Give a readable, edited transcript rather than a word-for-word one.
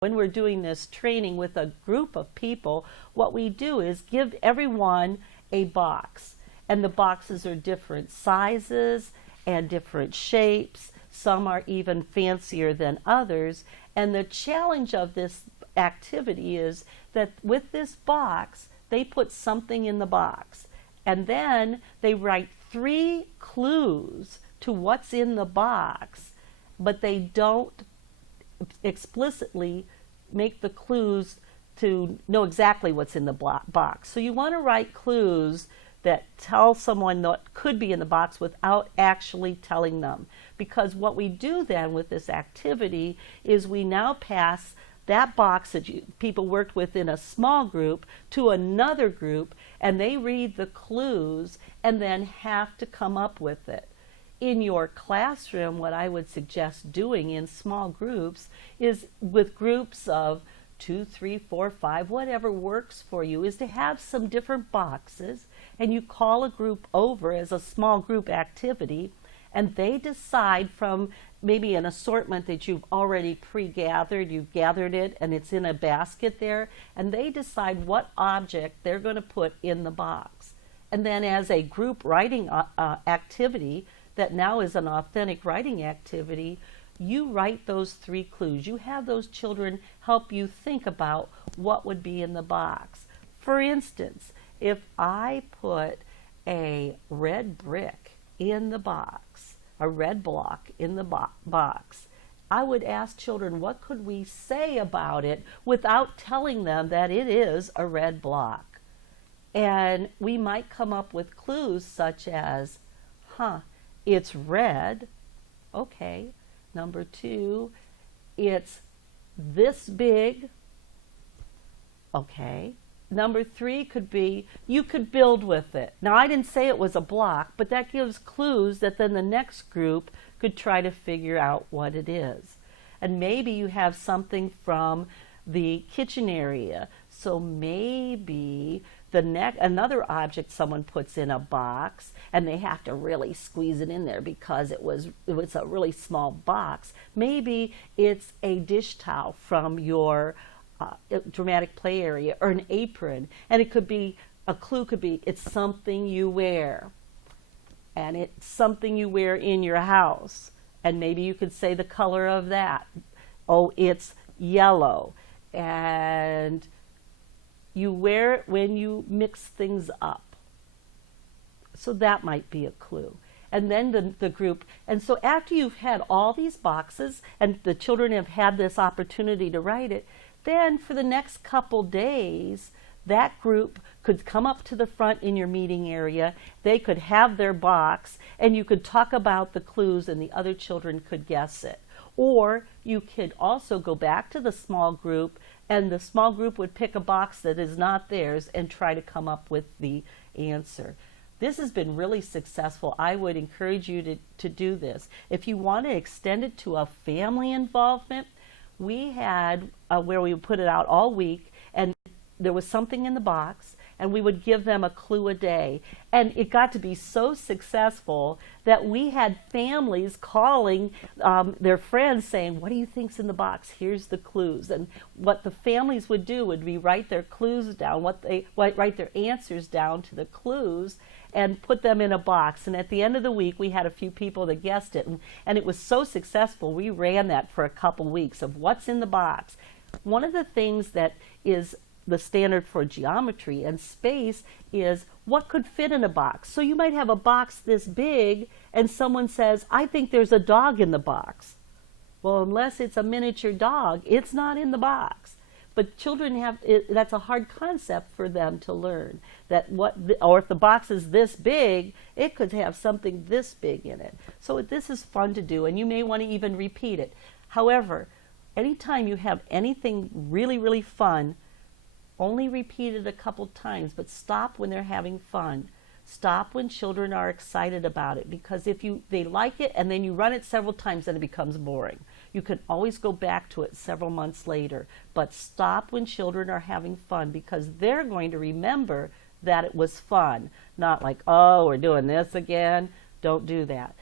when we're doing this training with a group of people, what we do is give everyone a box. And the boxes are different sizes and different shapes. Some are even fancier than others. And the challenge of this activity is that with this box, they put something in the box. And then they write 3 clues to what's in the box, but they don't explicitly make the clues to know exactly what's in the box. So you want to write clues that tell someone what could be in the box without actually telling them. Because what we do then with this activity is we now pass that box that people worked with in a small group to another group, and they read the clues and then have to come up with it. In your classroom, what I would suggest doing in small groups is with groups of 2, 3, 4, 5, whatever works for you, is to have some different boxes, and you call a group over as a small group activity, and they decide from maybe an assortment that you've already pre-gathered, you've gathered it and it's in a basket there, and they decide what object they're going to put in the box. And then as a group writing activity, that now is an authentic writing activity, you write those 3 clues. You have those children help you think about what would be in the box. For instance, if I put a red brick in the box, a red block in the box, I would ask children, what could we say about it without telling them that it is a red block? And we might come up with clues such as, it's red. Okay. Number 2, it's this big. Okay. Number 3 could be, you could build with it. Now, I didn't say it was a block, but that gives clues that then the next group could try to figure out what it is. And maybe you have something from the kitchen area. So maybe another object someone puts in a box, and they have to really squeeze it in there because it was a really small box. Maybe it's a dish towel from your dramatic play area, or an apron, and it could be, a clue could be, it's something you wear, and it's something you wear in your house, and maybe you could say the color of that. Oh, it's yellow, and you wear it when you mix things up. So that might be a clue. And then the group, and so after you've had all these boxes and the children have had this opportunity to write it, then for the next couple days, that group could come up to the front in your meeting area, they could have their box, and you could talk about the clues and the other children could guess it. Or you could also go back to the small group, and the small group would pick a box that is not theirs and try to come up with the answer. This has been really successful. I would encourage you to do this. If you want to extend it to a family involvement, we had where we would put it out all week, and there was something in the box, and we would give them a clue a day. And it got to be so successful that we had families calling their friends saying, what do you think's in the box? Here's the clues. And what the families would do would be write their clues down, write their answers down to the clues, and put them in a box. And at the end of the week, we had a few people that guessed it. And it was so successful, we ran that for a couple weeks of what's in the box. One of the things that is the standard for geometry and space is what could fit in a box. So you might have a box this big, and someone says, I think there's a dog in the box. Well, unless it's a miniature dog, it's not in the box. But children that's a hard concept for them to learn. Or if the box is this big, it could have something this big in it. So this is fun to do, and you may want to even repeat it. However, anytime you have anything really, really fun, only repeat it a couple times, but stop when they're having fun. Stop when children are excited about it, because if they like it and then you run it several times, then it becomes boring. You can always go back to it several months later, but stop when children are having fun, because they're going to remember that it was fun, not like, oh, we're doing this again. Don't do that.